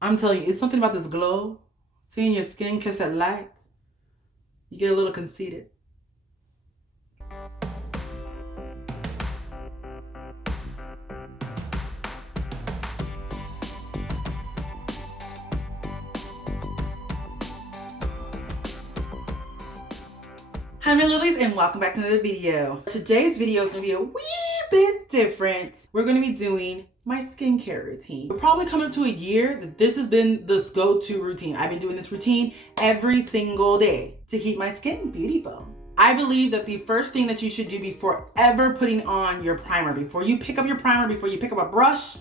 I'm telling you, it's something about this glow. Seeing your skin catch that light, you get a little conceited. Hi my lilies, and welcome back to another video. Today's video is going to be a wee bit different. We're going to be doing my skincare routine. We're probably coming up to a year that this has been this go-to routine. I've been doing this routine every single day to keep my skin beautiful. I believe that the first thing that you should do before ever putting on your primer, before you pick up your primer, before you pick up a brush,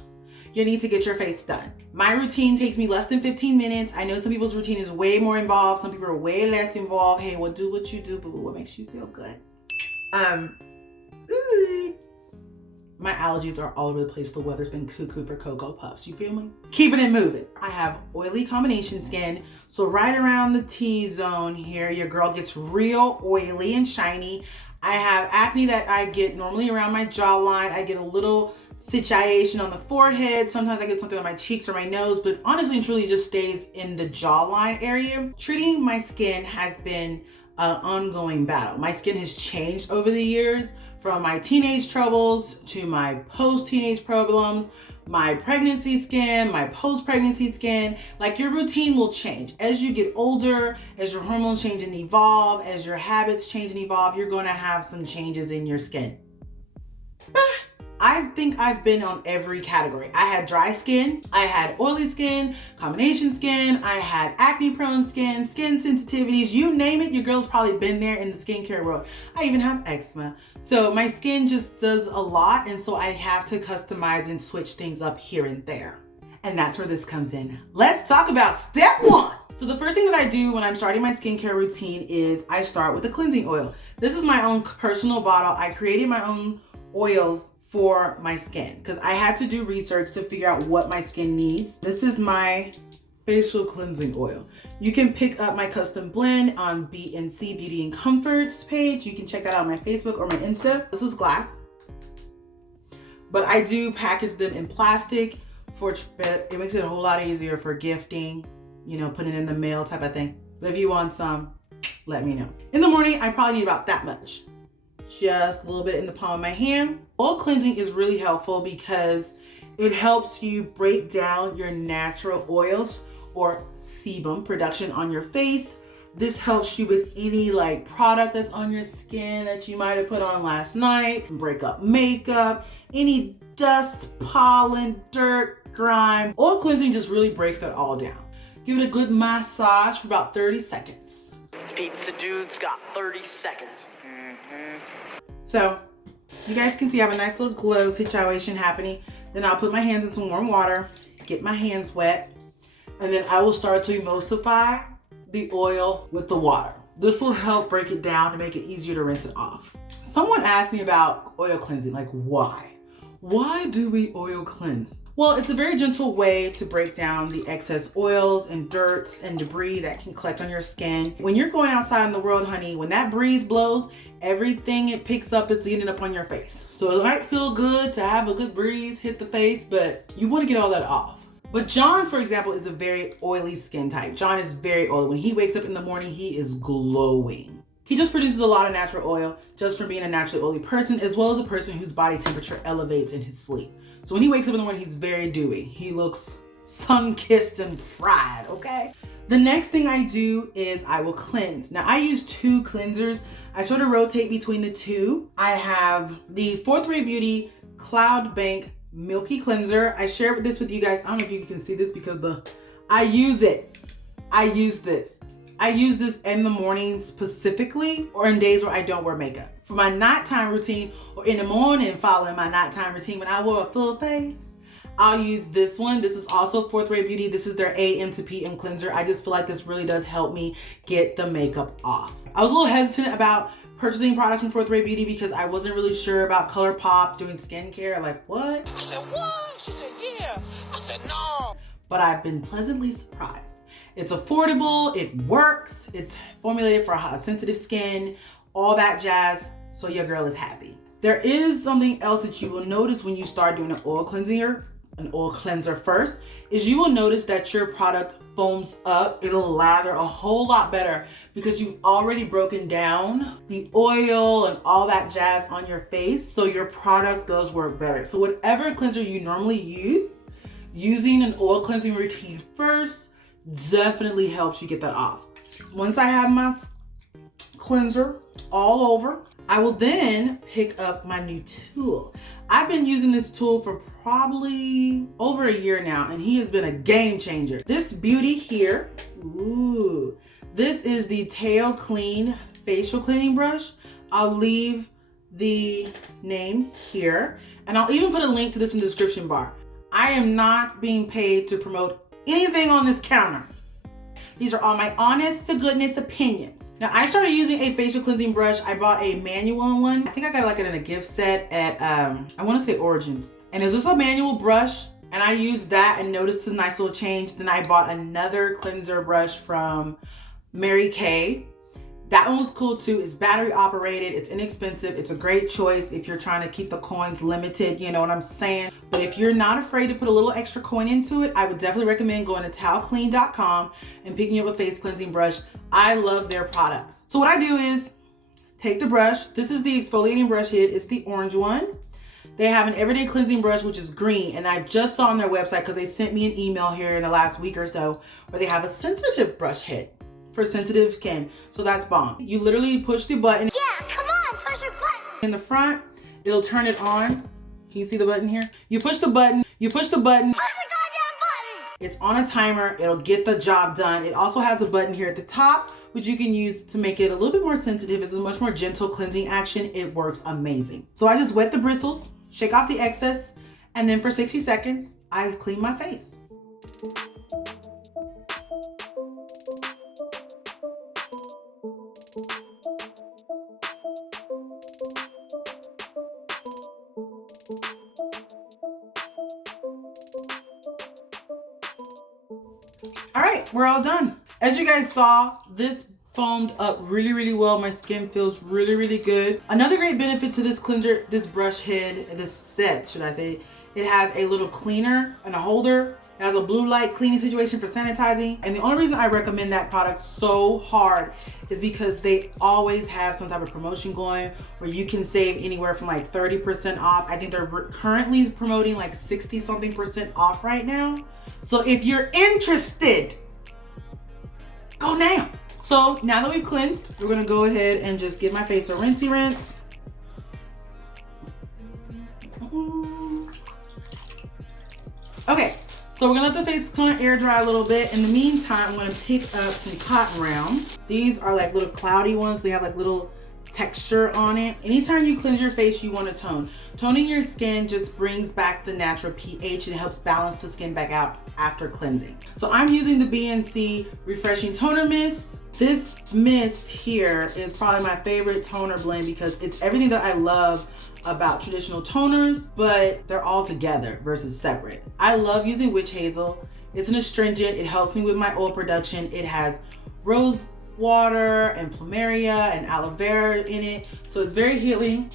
you need to get your face done. My routine takes me less than 15 minutes. I know some people's routine is way more involved. Some people are way less involved. Hey, well, do what you do, but what makes you feel good? My allergies are all over the place. The weather's been cuckoo for Cocoa Puffs. You feel me? Keeping it moving. I have oily combination skin. So right around the T-zone here, your girl gets real oily and shiny. I have acne that I get normally around my jawline. I get a little situation on the forehead. Sometimes I get something on my cheeks or my nose, but honestly and truly it just stays in the jawline area. Treating my skin has been an ongoing battle. My skin has changed over the years, from my teenage troubles to my post-teenage problems, my pregnancy skin, my post-pregnancy skin. Like, your routine will change as you get older, as your hormones change and evolve, as your habits change and evolve. You're going to have some changes in your skin. I think I've been on every category. I had dry skin, I had oily skin, combination skin, I had acne prone skin, skin sensitivities, you name it, your girl's probably been there in the skincare world. I even have eczema. So my skin just does a lot, and so I have to customize and switch things up here and there. And that's where this comes in. Let's talk about step one. So the first thing that I do when I'm starting my skincare routine is I start with a cleansing oil. This is my own personal bottle. I created my own oils for my skin because I had to do research to figure out what my skin needs. This is my facial cleansing oil. You can pick up my custom blend on BNC Beauty and Comforts page. You can check that out on my Facebook or my Insta. This is glass, but I do package them in plastic for it makes it a whole lot easier for gifting, you know, putting it in the mail type of thing. But if you want some, let me know. In the morning, I probably need about that much. Just a little bit in the palm of my hand. Oil cleansing is really helpful because it helps you break down your natural oils or sebum production on your face. This helps you with any like product that's on your skin that you might have put on last night, break up makeup, any dust, pollen, dirt, grime. Oil cleansing just really breaks that all down. Give it a good massage for about 30 seconds. Pizza dude's got 30 seconds. So you guys can see I have a nice little glow situation happening. Then I'll put my hands in some warm water, get my hands wet, and then I will start to emulsify the oil with the water. This will help break it down to make it easier to rinse it off. Someone asked me about oil cleansing, like why? Why do we oil cleanse? Well, it's a very gentle way to break down the excess oils and dirts and debris that can collect on your skin. When you're going outside in the world, honey, when that breeze blows, everything it picks up is getting up on your face. So it might feel good to have a good breeze hit the face, but you want to get all that off. But John, for example, is a very oily skin type. John is very oily. When he wakes up in the morning, he is glowing. He just produces a lot of natural oil just from being a naturally oily person, as well as a person whose body temperature elevates in his sleep. So when he wakes up in the morning, he's very dewy. He looks sun-kissed and fried, okay? The next thing I do is I will cleanse. Now I use two cleansers. I sort of rotate between the two. I have the 4-3 Beauty Cloud Bank Milky Cleanser. I shared this with you guys. I don't know if you can see this because I use it. I use this. I use this in the morning specifically, or in days where I don't wear makeup. For my nighttime routine, or in the morning following my nighttime routine when I wore a full face, I'll use this one. This is also 4-3 Beauty. This is their AM to PM cleanser. I just feel like this really does help me get the makeup off. I was a little hesitant about purchasing products from 4-3 Beauty because I wasn't really sure about ColourPop doing skincare. Like, what? I said, what? She said, yeah. I said, no. But I've been pleasantly surprised. It's affordable, it works, it's formulated for sensitive skin, all that jazz, so your girl is happy. There is something else that you will notice when you start doing an oil cleansing an oil cleanser first, is you will notice that your product foams up. It'll lather a whole lot better because you've already broken down the oil and all that jazz on your face, so your product does work better. So whatever cleanser you normally use, using an oil cleansing routine first definitely helps you get that off. Once I have my cleanser all over, I will then pick up my new tool. I've been using this tool for probably over a year now, and he has been a game changer. This beauty here, ooh, this is the Tao Clean Facial Cleaning Brush. I'll leave the name here, and I'll even put a link to this in the description bar. I am not being paid to promote anything on this counter. These are all my honest to goodness opinions. Now, I started using a facial cleansing brush. I bought a manual one. I think I got like it in a gift set at, I wanna say Origins. And it was just a manual brush, and I used that and noticed a nice little change. Then I bought another cleanser brush from Mary Kay. That one was cool too. It's battery operated, it's inexpensive, it's a great choice if you're trying to keep the coins limited, you know what I'm saying? But if you're not afraid to put a little extra coin into it, I would definitely recommend going to taoclean.com and picking up a face cleansing brush. I love their products. So what I do is take the brush. This is the exfoliating brush head. It's the orange one. They have an everyday cleansing brush, which is green. And I just saw on their website, because they sent me an email here in the last week or so, where they have a sensitive brush head for sensitive skin. So that's bomb. You literally push the button. Yeah, come on, push your button. In the front, it'll turn it on. Can you see the button here? You push the button, you push the button. Push the goddamn button. It's on a timer, it'll get the job done. It also has a button here at the top, which you can use to make it a little bit more sensitive. It's a much more gentle cleansing action. It works amazing. So I just wet the bristles, shake off the excess, and then for 60 seconds, I clean my face. All right, we're all done. As you guys saw, this foamed up really, really well. My skin feels really, really good. Another great benefit to this cleanser, this brush head, this set, should I say, it has a little cleaner and a holder. It has a blue light cleaning situation for sanitizing. And the only reason I recommend that product so hard is because they always have some type of promotion going where you can save anywhere from like 30% off. I think they're currently promoting like 60 something percent off right now. So if you're interested, go now. So now that we've cleansed, we're gonna go ahead and just give my face a rinsey rinse. Okay, so we're gonna let the face kind of air dry a little bit. In the meantime, I'm gonna pick up some cotton rounds. These are like little cloudy ones. They have like little texture on it. Anytime you cleanse your face, you want to tone. Toning your skin just brings back the natural pH. It helps balance the skin back out after cleansing. So I'm using the BNC Refreshing Toner Mist. This mist here is probably my favorite toner blend because it's everything that I love about traditional toners, but they're all together versus separate. I love using witch hazel. It's an astringent. It helps me with my oil production. It has rose water and plumeria and aloe vera in it, so it's very healing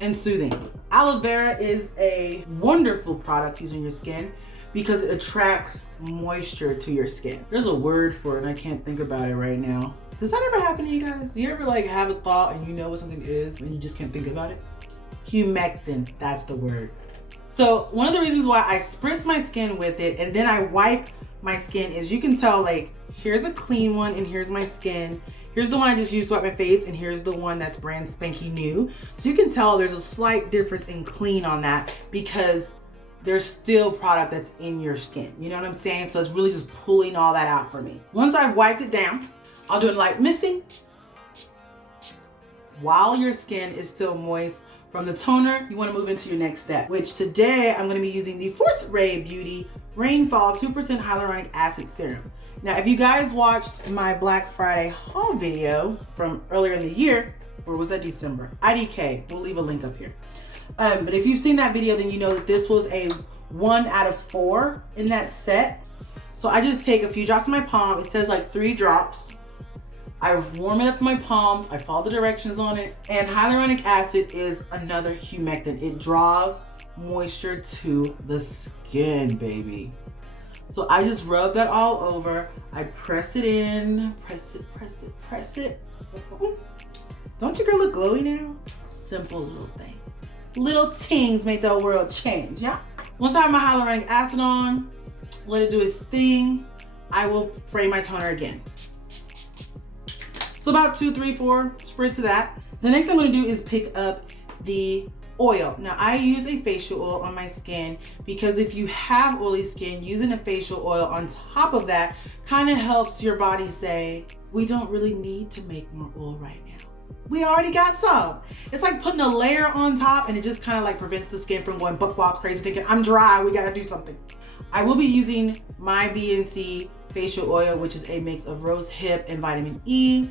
and soothing. Aloe vera is a wonderful product to use on your skin because it attracts moisture to your skin. There's a word for it and I can't think about it right now. Does that ever happen to you guys? Do you ever like have a thought and you know what something is and you just can't think about it? Humectant, that's the word. So one of the reasons why I spritz my skin with it and then I wipe my skin is you can tell, like, here's a clean one and here's my skin. Here's the one I just used to wipe my face and here's the one that's brand spanky new. So you can tell there's a slight difference in clean on that because there's still product that's in your skin. You know what I'm saying? So it's really just pulling all that out for me. Once I've wiped it down, I'll do a light misting while your skin is still moist. From the toner, you want to move into your next step, which today I'm going to be using the Fourth Ray Beauty Rainfall 2% Hyaluronic Acid Serum. Now, if you guys watched my Black Friday haul video from earlier in the year, or was that December? IDK, we'll leave a link up here. But if you've seen that video, then you know that this was a 1 out of 4 in that set. So I just take a few drops in my palm. It says like 3 drops. I warm it up in my palms, I follow the directions on it, and hyaluronic acid is another humectant. It draws moisture to the skin, baby. So I just rub that all over. I press it in, press it, press it, press it. Don't your girl look glowy now? Simple little things. Little things make the world change, yeah? Once I have my hyaluronic acid on, let it do its thing, I will spray my toner again. So about 2, 3, 4 spritz of that. The next thing I'm gonna do is pick up the oil. Now I use a facial oil on my skin because if you have oily skin, using a facial oil on top of that kind of helps your body say, we don't really need to make more oil right now. We already got some. It's like putting a layer on top and it just kind of like prevents the skin from going buck wild crazy thinking, I'm dry, we gotta do something. I will be using my BNC facial oil, which is a mix of rose hip and vitamin E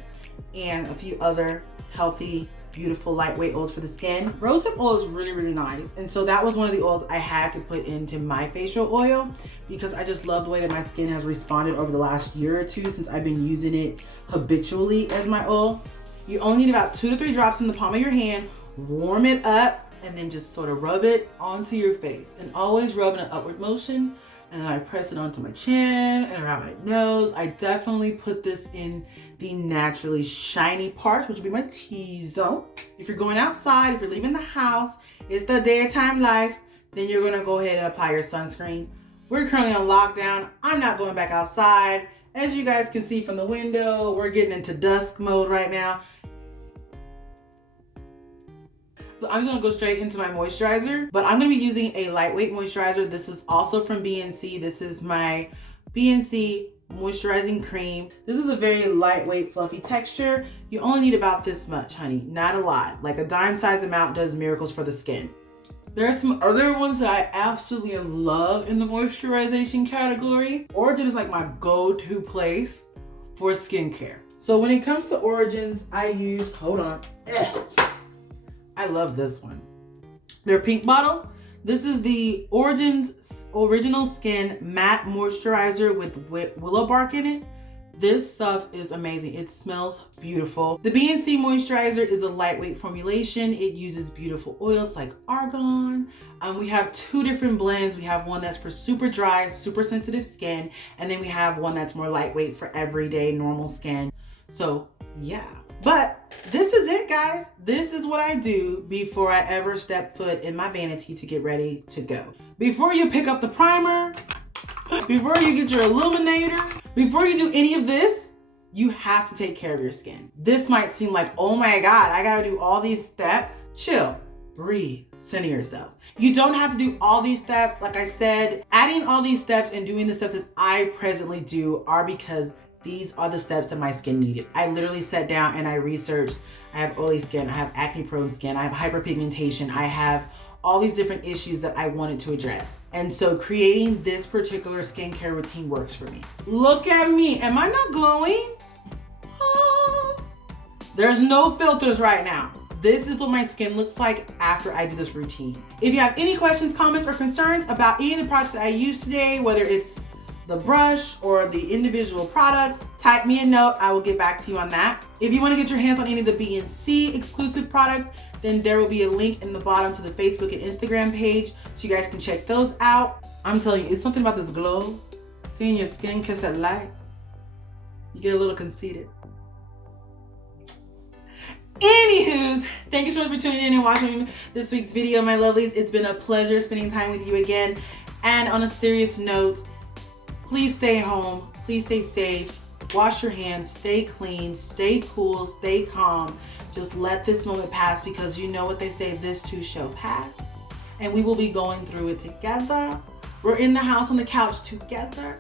and a few other healthy, beautiful, lightweight oils for the skin. Rose hip oil is really, really nice. And so that was one of the oils I had to put into my facial oil because I just love the way that my skin has responded over the last year or two since I've been using it habitually as my oil. You only need about 2 to 3 drops in the palm of your hand, warm it up, and then just sort of rub it onto your face. And always rub in an upward motion. And I press it onto my chin and around my nose. I definitely put this in the naturally shiny parts, which would be my T-zone. If you're going outside, if you're leaving the house, it's the daytime life, then you're gonna go ahead and apply your sunscreen. We're currently on lockdown. I'm not going back outside. As you guys can see from the window, we're getting into dusk mode right now. So I'm just gonna go straight into my moisturizer, but I'm gonna be using a lightweight moisturizer. This is also from BNC. This is my BNC moisturizing cream. This is a very lightweight, fluffy texture. You only need about this much, honey, not a lot. Like a dime size amount does miracles for the skin. There are some other ones that I absolutely love in the moisturization category. Origin is like my go-to place for skincare. So when it comes to Origins, I use, I love this one. Their pink bottle. This is the Origins Original Skin Matte Moisturizer with willow bark in it. This stuff is amazing. It smells beautiful. The BNC moisturizer is a lightweight formulation. It uses beautiful oils like argan. We have 2 different blends. We have one that's for super dry, super sensitive skin, and then we have one that's more lightweight for everyday normal skin. So yeah. But this is it, guys. This is what I do before I ever step foot in my vanity to get ready to go. Before you pick up the primer, before you get your illuminator, before you do any of this, you have to take care of your skin. This might seem like, oh my God, I gotta do all these steps. Chill, breathe, center yourself. You don't have to do all these steps. Like I said, adding all these steps and doing the steps that I presently do are because these are the steps that my skin needed. I literally sat down and I researched. I have oily skin, I have acne prone skin, I have hyperpigmentation, I have all these different issues that I wanted to address. And so creating this particular skincare routine works for me. Look at me, am I not glowing? Oh. There's no filters right now. This is what my skin looks like after I do this routine. If you have any questions, comments, or concerns about any of the products that I used today, whether it's the brush or the individual products, type me a note. I will get back to you on that. If you want to get your hands on any of the BNC exclusive products, then there will be a link in the bottom to the Facebook and Instagram page so you guys can check those out. I'm telling you, it's something about this glow. Seeing your skin kiss that light, you get a little conceited. Anywho's, thank you so much for tuning in and watching this week's video, my lovelies. It's been a pleasure spending time with you again. And on a serious note, please stay home, please stay safe, wash your hands, stay clean, stay cool, stay calm. Just let this moment pass because you know what they say, this too shall pass. And we will be going through it together. We're in the house on the couch together.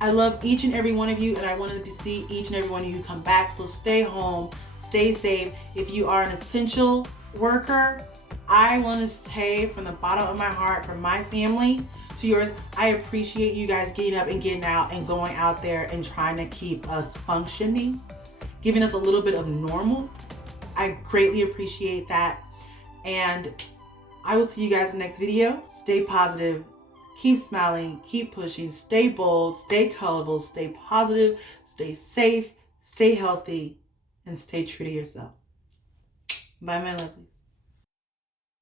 I love each and every one of you and I wanted to see each and every one of you come back. So stay home, stay safe. If you are an essential worker, I want to say from the bottom of my heart, from my family to yours, I appreciate you guys getting up and getting out and going out there and trying to keep us functioning, giving us a little bit of normal. I greatly appreciate that. And I will see you guys in the next video. Stay positive, keep smiling, keep pushing, stay bold, stay colorful, stay positive, stay safe, stay healthy, and stay true to yourself. Bye, my lovelies.